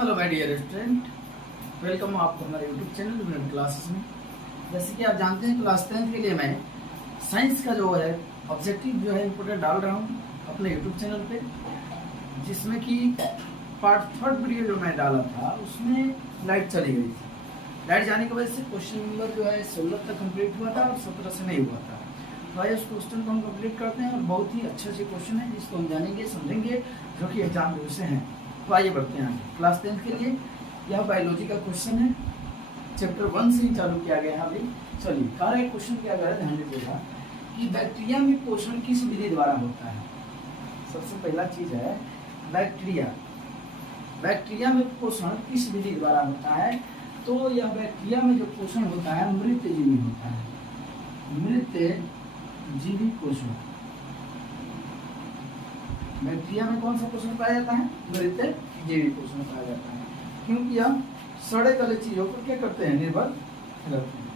Hello my dear student, welcome आपको हमारे YouTube channel में क्लासेस में। जैसे कि आप जानते हैं क्लास 10th के लिए मैं साइंस का जो है ऑब्जेक्टिव जो है इम्पोर्टेंट डाल रहा हूँ अपने यूट्यूब चैनल पे, जिसमें कि पार्ट 3 वीडियो जो मैं डाला था उसमें लाइट चली गई थी। लाइट जाने की वजह से क्वेश्चन नंबर जो है 16 तक कंप्लीट हुआ था और 17 से नहीं हुआ था। तो आइए उस क्वेश्चन को हम कंप्लीट करते हैं और बहुत ही अच्छे क्वेश्चन है जिसको हम जानेंगे समझेंगे, जो कि एग्जाम में से हैं। तो आइए बढ़ते हैं आगे। क्लास 10th के लिए यह बायोलॉजी का क्वेश्चन है, चैप्टर 1 से ही चालू किया गया है अभी। चलिए कार्य क्वेश्चन क्या गया, ध्यान दीजिएगा कि बैक्टीरिया में पोषण किस विधि द्वारा होता है। सबसे पहला चीज है बैक्टीरिया में पोषण किस विधि द्वारा होता है। तो यह बैक्टीरिया में जो पोषण होता है मृतजीवी होता है, मृतजीवी पोषण। बैक्टीरिया में कौन सा पोषण पाया जाता है? मृतजीवी पोषण पाया जाता है, क्योंकि हम सड़े गले चीजों पर क्या करते हैं? निर्भर रहते हैं।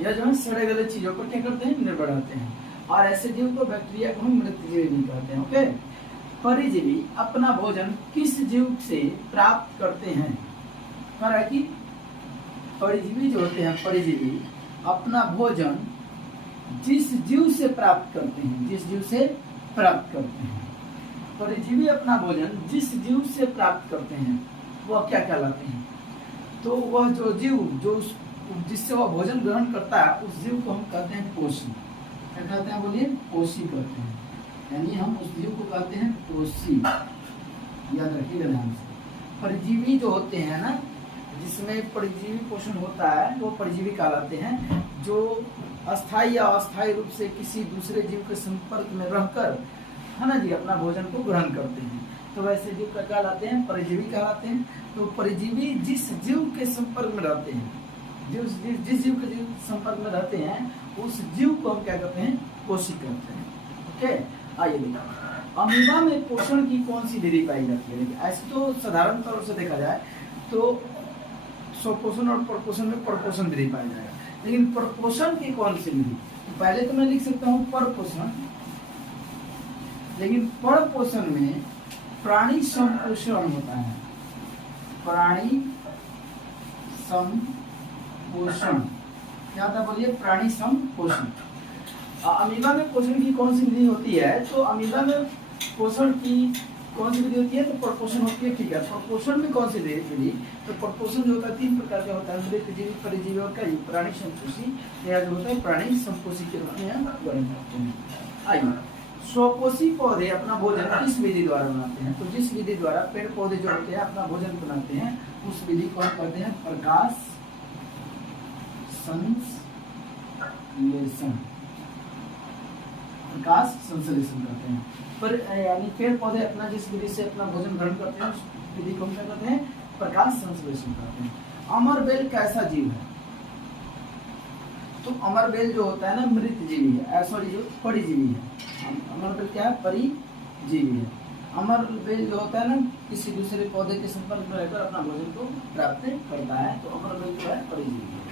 यह जो है सड़े गले चीजों पर क्या करते हैं? निर्भर रहते हैं। और ऐसे जीव को बैक्टीरिया को हम मृतजीवी भी कहते हैं। ओके, परिजीवी अपना भोजन किस जीव से प्राप्त करते हैं? कह कि परिजीवी जो होते हैं, परिजीवी अपना भोजन जिस जीव से प्राप्त करते हैं, जिस जीव से प्राप्त करते हैं, परिजीवी अपना भोजन जिस जीव से प्राप्त करते हैं वह क्या कहलाते हैं? तो वह जो जीव जो जिससे वह भोजन ग्रहण करता है उस जीव को हम कहते हैं पोषी। क्या कहते हैं? बोलिए, पोषी कहते हैं। यानी हम उस जीव को कहते हैं पोषी। याद रखिएगा ध्यान से। परजीवी जो होते हैं ना, जिसमें परजीवी पोषण होता है वो परजीवी कहलाते हैं, जो अस्थायी या अस्थायी रूप से किसी दूसरे जीव के संपर्क में रहकर, है ना जी, अपना भोजन को ग्रहण करते हैं। तो वैसे जीव क्या कहलाते हैं? परजीवी कहलाते हैं। तो परजीवी जिस जीव के संपर्क में रहते हैं, जिस जीव के जीव संपर्क में रहते हैं उस जीव को हम क्या कहते हैं? पोषी कहते हैं। ओके, आइए देखा अमीबा में पोषण की कौन सी विधि पाई जाती है? ऐसे तो साधारण तौर से देखा जाए तो स्वपोषण और परपोषण में परपोषण विधि पाया जाएगा, लेकिन परपोषण की कौन सी विधि? तो पहले तो मैं लिख सकता हूँ परपोषण, लेकिन परपोषण में प्राणी संपोषण होता है। प्राणी संपोषण क्या था? बोलिए, प्राणी संपोषण। अमीबा में पोषण की कौन सी विधि होती है? तो अमीबा में पोषण की कौन सी विधि होती है? तो परपोषण होती है। ठीक है, परपोषण में कौन सी विधि? तो परपोषण जो होता है 3 प्रकार का होता है, मृतजीवी, परिजीवी और क्या? प्राणी संपोषी। यह जो होता है प्राणी संपोषी के रूप में हम वर्णन करते हैं। आइए, स्वपोषी पौधे अपना भोजन किस विधि द्वारा बनाते हैं? तो जिस विधि द्वारा पेड़ पौधे जो होते हैं अपना भोजन बनाते हैं उस विधि को हम कहते हैं प्रकाश संश्लेषण। प्रकाश संश्लेषण करते हैं। पर यानी पेड़ पौधे अपना जिस विधि से अपना भोजन ग्रहण करते हैं उस विधि को हम क्या कहते हैं? प्रकाश संश्लेषण करते हैं। अमरबेल कैसा जीव है? तो अमरबेल जो होता है ना मृतजीवी है, सॉरी जो परिजीवी है। अमरबेल क्या है? परिजीवी है। अमरबेल जो होता है ना किसी दूसरे पौधे के संपर्क में रहकर अपना भोजन को प्राप्त करता है, तो अमरबेल जो है परिजीवी है।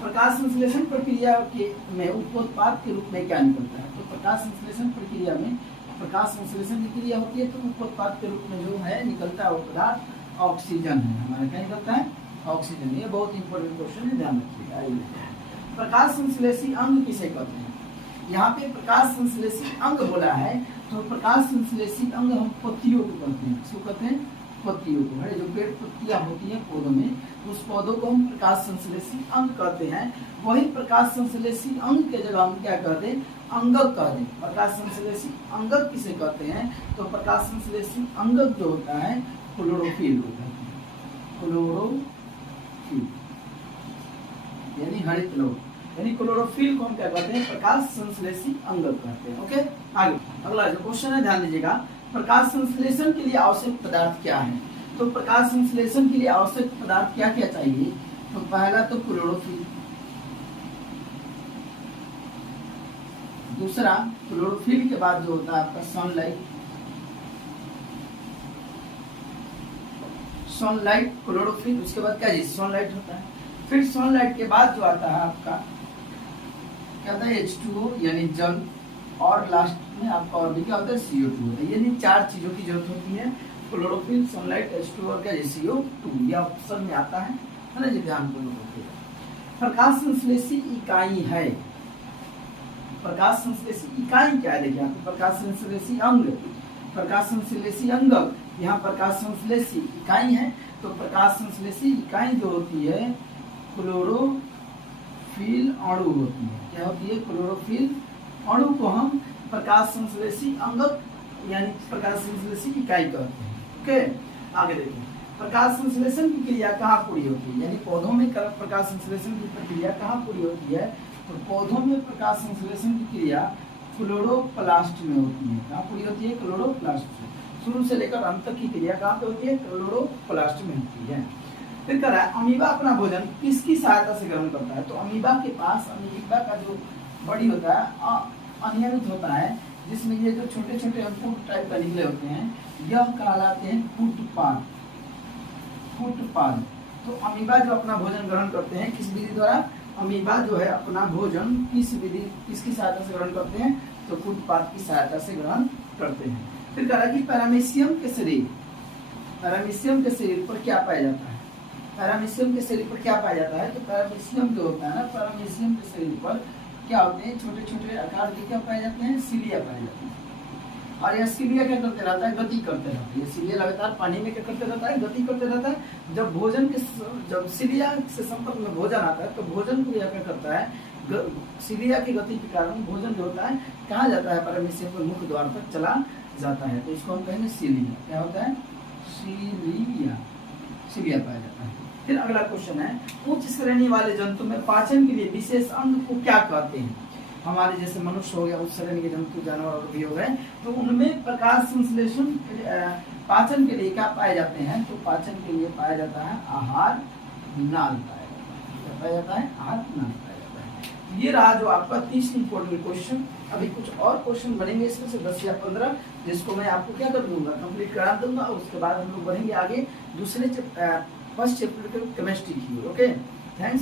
प्रकाश संश्लेषण प्रक्रिया के में उपोत्पाद के रूप में क्या निकलता है? तो प्रकाश संश्लेषण प्रक्रिया में प्रकाश संश्लेषण की क्रिया होती है, तो उपोत्पाद के रूप में जो है निकलता है वो पदार्थ ऑक्सीजन है। हमारा क्या निकलता है? ऑक्सीजन। ये बहुत इंपॉर्टेंट क्वेश्चन है, ध्यान रखिएगा। आइए, प्रकाश संश्लेषी अंग किसे कहते हैं? यहाँ पे प्रकाश संश्लेषी अंग बोला है, तो प्रकाश संश्लेषी अंग हम पत्तियों को कहते हैं। किसको कहते हैं? पत्तियों को। है जो पेड़ पत्तियां होती हैं पौधों में, उस पौधों को हम प्रकाश संश्लेषी अंग कहते हैं। वही प्रकाश संश्लेषी अंग के जगह हम क्या कहते हैं? अंगक कहते हैं। प्रकाश संश्लेषी अंगक किसे कहते हैं? तो प्रकाश संश्लेषी अंगक जो होता है क्लोरोफिल को कहते हैं। क्लोरोफिल यानी हरित लौह, यानी क्लोरोफिल को हम क्या कहते हैं? प्रकाश संश्लेषी अंगक कहते हैं। ओके, आगे अगला जो क्वेश्चन है ध्यान दीजिएगा, प्रकाश संश्लेषण के लिए आवश्यक पदार्थ क्या है? तो प्रकाश संश्लेषण के लिए आवश्यक पदार्थ क्या क्या चाहिए? तो पहला तो क्लोरोफिल, दूसरा क्लोरोफिल के बाद जो होता है आपका सनलाइट, सनलाइट क्लोरोफिल, उसके बाद क्या चीज? सनलाइट होता है। फिर सनलाइट के बाद जो आता है आपका क्या था? H2O यानी जल, और लास्ट में आपका और भी क्या होता है CO2 होता है। यानी 4 चीजों की जरूरत होती है, क्लोरोफिल, सनलाइट, H2 और क्या CO2। यह ऑप्शन में आता है ना जी, ध्यानपूर्वक रखिएगा। प्रकाश संश्लेषी इकाई है, प्रकाश संश्लेषी इकाई क्या है, देखिए आपको प्रकाश संश्लेषी अंग, प्रकाश संश्लेषी अंगक, यहाँ प्रकाश संश्लेषी इकाई है। तो प्रकाश संश्लेषी इकाई जो होती है क्लोरोफिल अणु होती है। क्या होती है? क्लोरोफिल अणु को हम प्रकाश संश्लेषी अंगक यानी प्रकाश संश्लेषी इकाई कहते हैं। ओके, आगे देखिए प्रकाश संश्लेषण की क्रिया कहाँ पूरी होती है, यानी पौधों में प्रकाश संश्लेषण की प्रक्रिया कहाँ पूरी होती है? तो पौधों में प्रकाश संश्लेषण की क्रिया क्लोरोप्लास्ट में होती है। कहाँ पूरी होती है? क्लोरोप्लास्ट से। शुरू से लेकर अंत तक की क्रिया कहाँ पे होती है? क्लोरोप्लास्ट में होती है। फिर कह रहा है अमीबा अपना भोजन किसकी सहायता से ग्रहण करता है? तो अमीबा के पास, अमीबा का जो बॉडी होता है अनियमित होता है, जिसमें ये जो छोटे छोटे अंकुर टाइप का निकले होते हैं, यह कहलाते हैं फुटपाथ। फुटपाथ। तो अमीबा जो अपना भोजन ग्रहण करते हैं किस विधि द्वारा? अमीबा जो है अपना भोजन किस विधि, किसकी सहायता से ग्रहण करते हैं? तो फुटपाथ की सहायता से ग्रहण करते हैं। फिर कह रहा है कि पैरामीशियम के शरीर, पैरामीशियम के शरीर पर क्या पाया जाता है? पैरामीशियम के शरीर पर क्या पाया जाता है? तो पैरामीशियम जो होता है ना, पैरामीशियम के शरीर पर क्या होते हैं? छोटे छोटे आकार के क्या पाए जाते हैं? सिलिया पाए जाते हैं। और यह सिलिया क्या करते रहता है? गति करते रहता है। ये सिलिया लगातार पानी में क्या करते रहता है? गति करते रहता है। जब भोजन के, जब सिलिया से संपर्क में भोजन आता है तो भोजन को यह क्या करता है? सिलिया की गति के कारण भोजन जो होता है कहाँ जाता है? पैरामीशियम के मुख्य द्वार पर चला जाता है। तो इसको हम कहेंगे सिलिया। क्या होता है? सिलिया, सिलिया पाया जाता है। फिर अगला क्वेश्चन है, उच्च श्रेणी वाले जंतु में पाचन के लिए विशेष अंग को क्या कहते हैं? हमारे जैसे मनुष्य हो गया, उच्च श्रेणी के जंतु जानवर भी हो गए, तो उनमें प्रकाश संश्लेषण पाचन के लिए क्या पाए जाते हैं? तो पाचन के लिए पाया जाता है आहार नाल पाया जाता है। क्या पाया जाता है? आहार नाल पाया जाता है। ये रहा जो आपका 30 इंपोर्टेंट क्वेश्चन। अभी कुछ और क्वेश्चन बनेंगे इसमें से 10 या 15, जिसको मैं आपको क्या कर दूंगा? कंप्लीट करा दूंगा। उसके बाद हम लोग बढ़ेंगे आगे दूसरे फर्स्ट चैप्टर के केमिस्ट्री की। Okay, thanks.